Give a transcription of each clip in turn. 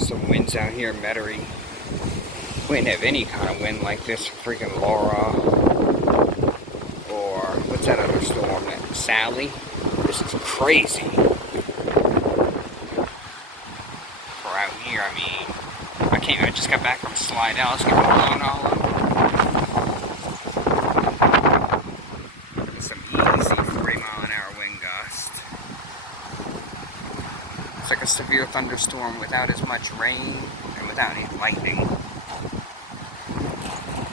Some winds out here in Metairie. We didn't have any kind of wind like this. Freaking Laura. Or what's that other storm? Sally. This is crazy. For out here, I mean, I just got back from Slidell. It's getting blown all over. Some easy 3-mile-an-hour wind gust. It's like a severe thunderstorm without as much rain and without any lightning.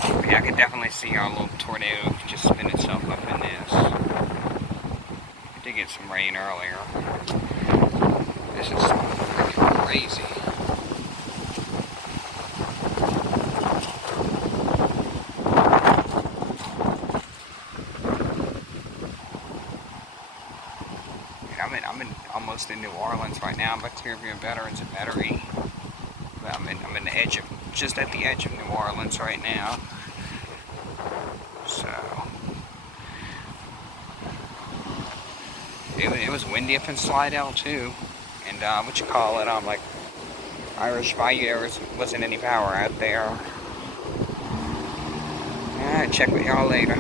But yeah, I could definitely see our little tornado just spin itself up in this. I did get some rain earlier. This is freaking crazy. I'm almost in New Orleans right now. I'm a Caribbean veterans in Metairie. I'm in the edge of, just at the edge of New Orleans right now. So it was windy up in Slidell too, and what you call it? Like Irish Bayou, there wasn't any power out there. Alright, check with y'all later.